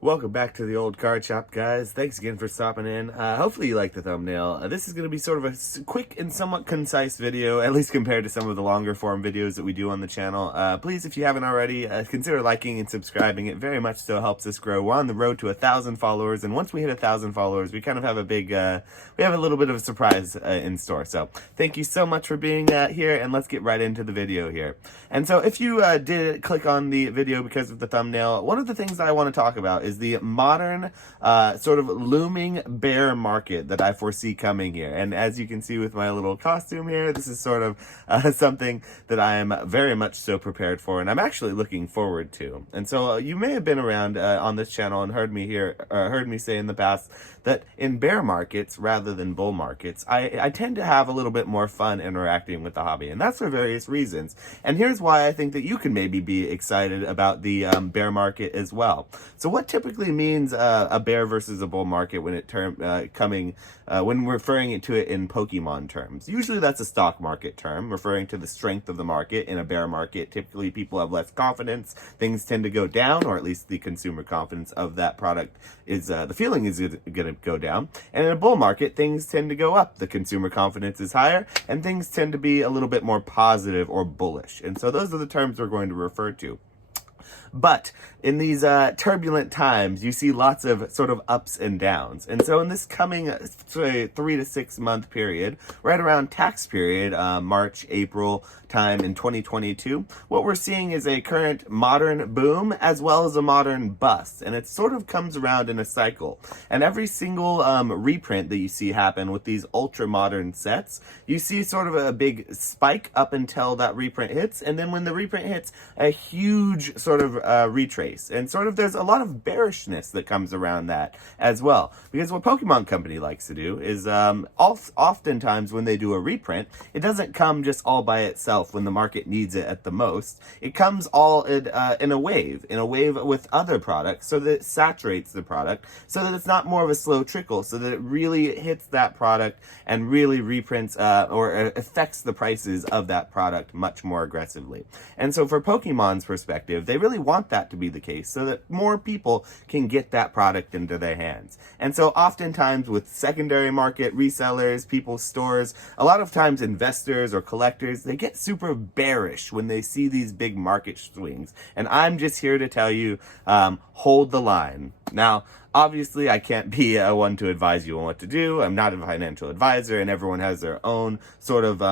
Welcome back to the old card shop, guys. Thanks again for stopping in. Hopefully you like the thumbnail. This is going to be sort of a quick and somewhat concise video, at least compared to some of the longer form videos that we do on the channel. Please, if you haven't already, consider liking and subscribing. It very much so helps us grow. We're on the road to 1,000 followers, and once we hit 1,000 followers, we kind of have a big, we have a little bit of a surprise in store. So thank you so much for being here, and let's get right into the video here. And so if you did click on the video because of the thumbnail, one of the things that I want to talk about is the modern sort of looming bear market that I foresee coming here. And as you can see with my little costume here, this is sort of something that I am very much so prepared for, and I'm actually looking forward to. And so you may have been around on this channel and heard me say in the past that in bear markets rather than bull markets, I tend to have a little bit more fun interacting with the hobby, and that's for various reasons. And here's why I think that you can maybe be excited about the bear market as well. So what typically means a bear versus a bull market when when referring to it in Pokemon terms? Usually that's a stock market term, referring to the strength of the market. In a bear market, typically people have less confidence, things tend to go down, or at least the consumer confidence of that product is, the feeling is going to go down. And in a bull market, things tend to go up. The consumer confidence is higher, and things tend to be a little bit more positive or bullish. And so those are the terms we're going to refer to. But in these turbulent times, you see lots of sort of ups and downs. And so in this coming 3 to 6 month period, right around tax period, March, April time in 2022, what we're seeing is a current modern boom as well as a modern bust. And it sort of comes around in a cycle. And every single reprint that you see happen with these ultra modern sets, you see sort of a big spike up until that reprint hits. And then when the reprint hits, a huge sort of retrace, and sort of there's a lot of bearishness that comes around that as well, because what Pokemon Company likes to do is oftentimes when they do a reprint, it doesn't come just all by itself when the market needs it at the most. It comes all in a wave with other products, so that it saturates the product, so that it's not more of a slow trickle, so that it really hits that product and really reprints or affects the prices of that product much more aggressively. And so for Pokemon's perspective, they really want that to be the case so that more people can get that product into their hands. And so oftentimes with secondary market resellers, people's stores, a lot of times investors or collectors, they get super bearish when they see these big market swings. And I'm just here to tell you, hold the line. Now, obviously, I can't be one to advise you on what to do. I'm not a financial advisor, and everyone has their own sort of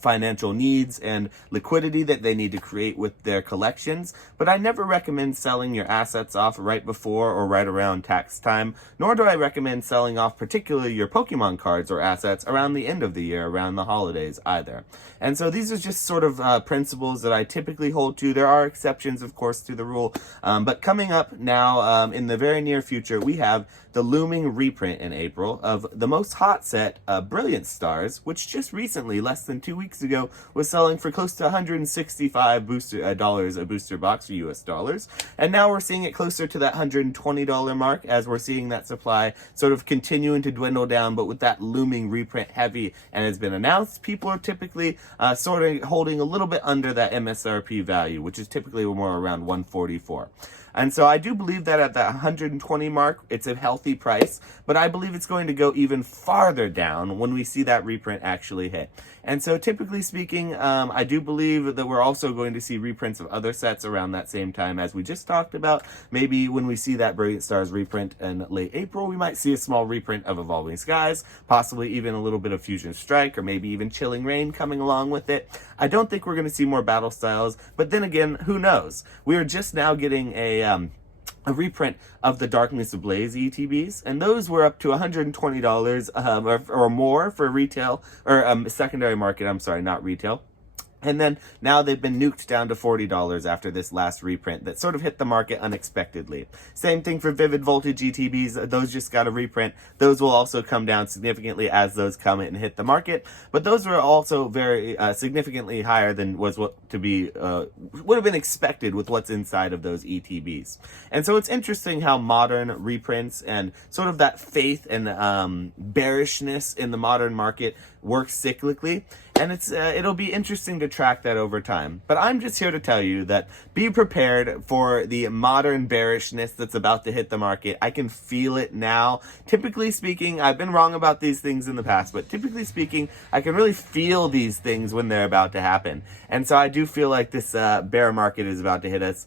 financial needs and liquidity that they need to create with their collections, but I never recommend selling your assets off right before or right around tax time, nor do I recommend selling off particularly your Pokemon cards or assets around the end of the year, around the holidays either. And so these are just sort of principles that I typically hold to. There are exceptions, of course, to the rule, but coming up now in the very near future, we have the looming reprint in April of the most hot set, Brilliant Stars, which just recently, less than 2 weeks ago, was selling for close to $165 a booster box, or US dollars. And now we're seeing it closer to that $120 mark as we're seeing that supply sort of continuing to dwindle down, but with that looming reprint heavy and has been announced, people are typically sort of holding a little bit under that MSRP value, which is typically more around $144. And so I do believe that at that 120 mark, it's a healthy price, but I believe it's going to go even farther down when we see that reprint actually hit. And so typically speaking, I do believe that we're also going to see reprints of other sets around that same time as we just talked about. Maybe when we see that Brilliant Stars reprint in late April, we might see a small reprint of Evolving Skies, possibly even a little bit of Fusion Strike, or maybe even Chilling Reign coming along with it. I don't think we're going to see more battle styles, but then again, who knows? We are just now getting a reprint of the Darkness Ablaze ETBs, and those were up to $120 or more for retail, or secondary market, I'm sorry, not retail. And then now they've been nuked down to $40 after this last reprint that sort of hit the market unexpectedly. Same thing for Vivid Voltage ETBs. Those just got a reprint. Those will also come down significantly as those come and hit the market. But those were also very significantly higher than would have been expected with what's inside of those ETBs. And so it's interesting how modern reprints and sort of that faith and bearishness in the modern market works cyclically, and it'll be interesting to track that over time. But I'm just here to tell you that be prepared for the modern bearishness that's about to hit the market. I can feel it now. Typically speaking, I've been wrong about these things in the past, but typically speaking, I can really feel these things when they're about to happen. And so I do feel like this bear market is about to hit us.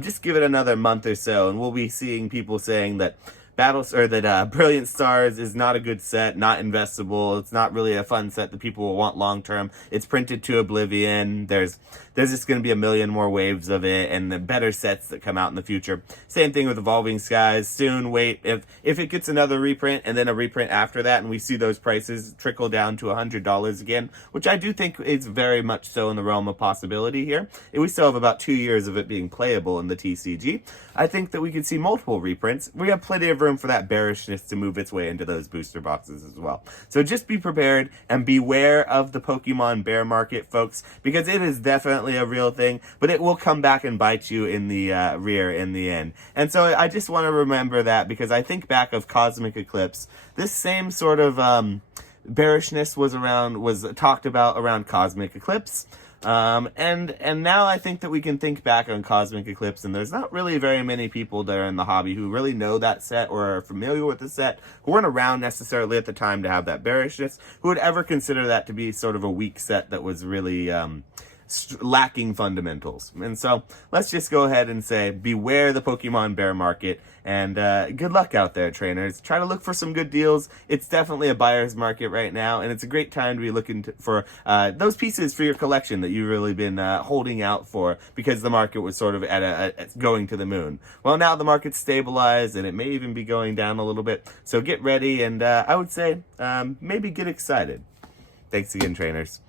Just give it another month or so, and we'll be seeing people saying that Brilliant Stars is not a good set, not investable. It's not really a fun set that people will want long term. It's printed to oblivion. There's just going to be a million more waves of it, and the better sets that come out in the future. Same thing with Evolving Skies. Soon, wait, if it gets another reprint and then a reprint after that, and we see those prices trickle down to $100 again, which I do think is very much so in the realm of possibility here. And we still have about 2 years of it being playable in the TCG. I think that we could see multiple reprints. We have plenty of room for that bearishness to move its way into those booster boxes as well. So just be prepared and beware of the Pokemon bear market, folks, because it is definitely a real thing, but it will come back and bite you in the rear in the end. And so I just want to remember that, because I think back of Cosmic Eclipse, this same sort of bearishness was talked about around Cosmic Eclipse. And now I think that we can think back on Cosmic Eclipse, and there's not really very many people that are in the hobby who really know that set or are familiar with the set, who weren't around necessarily at the time to have that bearishness, who would ever consider that to be sort of a weak set that was really lacking fundamentals. And so let's just go ahead and say beware the Pokemon bear market, and good luck out there, trainers. Try to look for some good deals. It's definitely a buyer's market right now, and it's a great time to be looking for those pieces for your collection that you've really been holding out for, because the market was sort of at going to the moon. Well, now the market's stabilized, and it may even be going down a little bit, so get ready, and I would say maybe get excited. Thanks again, trainers.